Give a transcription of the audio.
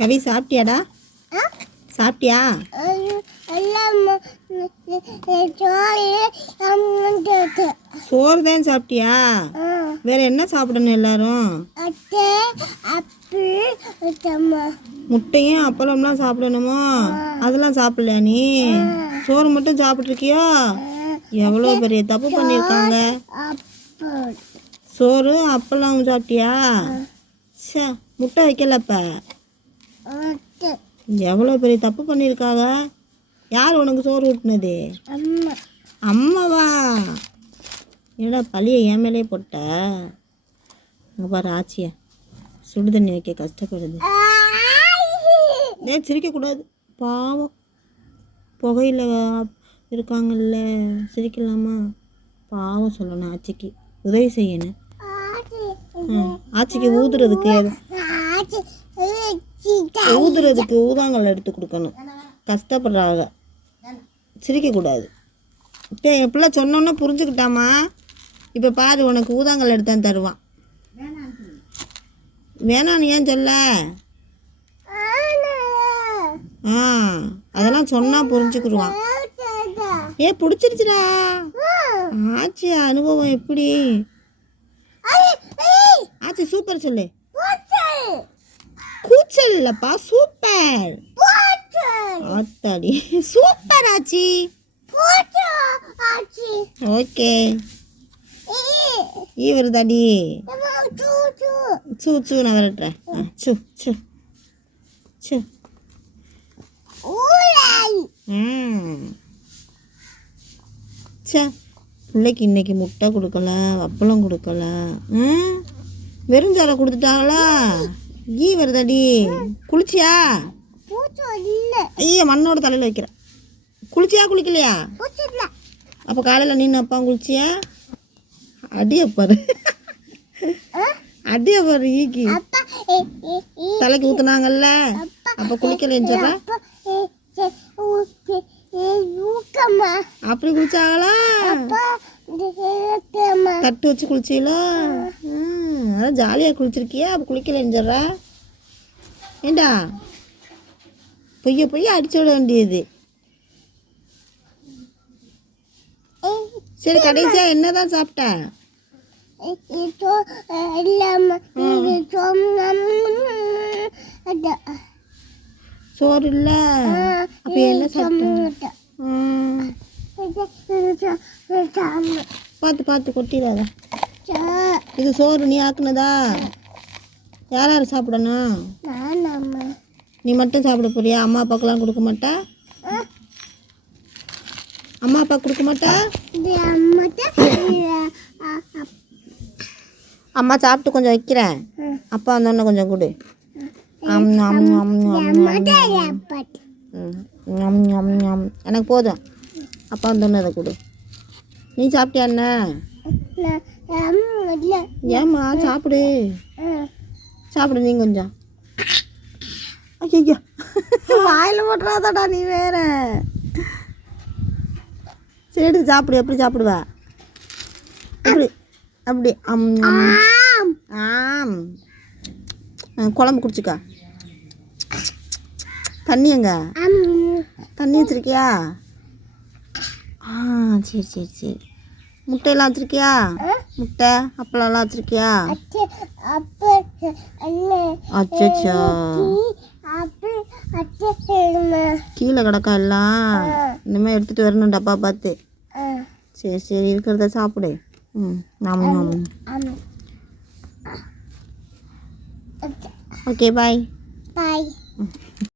கவி சாப்பிட்டியாடா? சாப்பிட்டியா? சோறு தான் சாப்பிட்டியா? வேற என்ன சாப்பிடணும் எல்லாரும்? முட்டையும் அப்பளம்லாம் சாப்பிடணுமோ? அதெல்லாம் சாப்பிடலையா நீ? சோறு மட்டும் சாப்பிட்ருக்கியோ? எவ்வளோ பெரிய தப்பு பண்ணியிருக்காங்க. சோறு அப்பளம் சாப்பிட்டியா? சே, முட்டை வைக்கலப்ப. எவ்வளோ பெரிய தப்பு பண்ணியிருக்காங்க. யார் உனக்கு சோறு ஊட்டினது? அம்மாவா? என்னடா பழியை என் மேலே போட்ட? அங்கே பாரு ஆச்சியா சுடு தண்ணி வைக்க கஷ்டப்படுது. சிரிக்கக்கூடாது, பாவம். புகையில் இருக்காங்கல்ல, சிரிக்கலாமா? பாவம் சொல்லணும், ஆச்சிக்கு உதவி செய்யணும். ஆச்சிக்கு ஊதுறதுக்கு ஊதாங்கல் எடுத்து கொடுக்கணும். கஷ்டப்படுறாங்க, சிரிக்கக்கூடாது. இப்போ என் பிள்ளை சொன்னோன்னே புரிஞ்சுக்கிட்டாமா? இப்போ பாரு, உனக்கு ஊதாங்கல் எடுத்தான் தருவான். வேணான்னு ஏன் சொல்ல? அதெல்லாம் சொன்னால் புரிஞ்சுக்கிடுவான். பிடிச்சிருச்சுடா. ஆச்சு அனுபவம் எப்படி? ஆச்சு சூப்பர் சொல்லு. கூச்சல் இல்லப்பா, சூப்பர். ஆத்தாடி சூப்பர் ஆச்சி. ஓகே. வருதாடி? சூ சூ நான் விரட்டுறேன். சூ சூ சூ. சே, பிள்ளைக்கு இன்னைக்கு முட்டை கொடுக்கல, அப்பளம் கொடுக்கல, வெறுஞ்சாரை கொடுத்துட்டாங்களா? வருதாடி? குளிச்சியா? ஐயா, மண்ணோட தலையில் வைக்கிறேன். குளிச்சியா குளிக்கலையா? அப்போ காலையில் நீನು அப்பா குளிச்சியா? அடியப்பாரு அடியப்பாரு. ஈக்கி தலைக்கு ஊற்றுனாங்கல்ல, அப்போ குளிக்கலைன்னு சொல்கிறா. அப்படி குளிச்சாங்களா? தட்டு வச்சு குளிச்சீங்களா? அதான் ஜாலியாக குளிச்சிருக்கியா? அப்போ குளிக்கலைன்னு சொல்கிறா. ஏண்டா பொய்ய அடிச்சு விட வேண்டியது. சரி, கடைசியா என்னதான் சாப்பிட்ட? சோறு இல்ல, அப்ப என்ன சாப்பிட்ட? பார்த்து கொட்டிடாத. இது சோறு நீ ஆக்குனதா? யார் யார் சாப்பிடணும்? நீ மட்டும் சாப்பிட போறியா? அம்மா அப்பாக்கெல்லாம் கொடுக்க மாட்டா? அம்மா அப்பா கொடுக்க மாட்டா? அம்மா சாப்பிட்டு கொஞ்சம் வைக்கிறேன், அப்பா வந்தோடனே கொஞ்சம் கொடு. எனக்கு போதும், அப்பா வந்தோடனே அதை கொடு. நீ சாப்பிட்டியா? என்ன ஏம்மா? சாப்பிடு சாப்பிடு நீ கொஞ்சம். ஐயா, வாயில் போட்டுறாதடா நீ வேற. சரி, எடுத்து சாப்பிடு. எப்படி சாப்பிடுவா? அப்படி ஆம். குழம்பு குடிச்சுக்கா. தண்ணி எங்க? தண்ணி வச்சிருக்கியா? சரி. முட்டையெல்லாம் வச்சிருக்கியா? முட்டை அப்பளம்லாம் வச்சிருக்கியா? அச்சோ, கீழே கிடக்கா எல்லாம். இனிமேல் எடுத்துகிட்டு வரணும் டப்பா பார்த்து. சரி, இருக்கிறத சாப்பிடு. ஓகே, பாய்.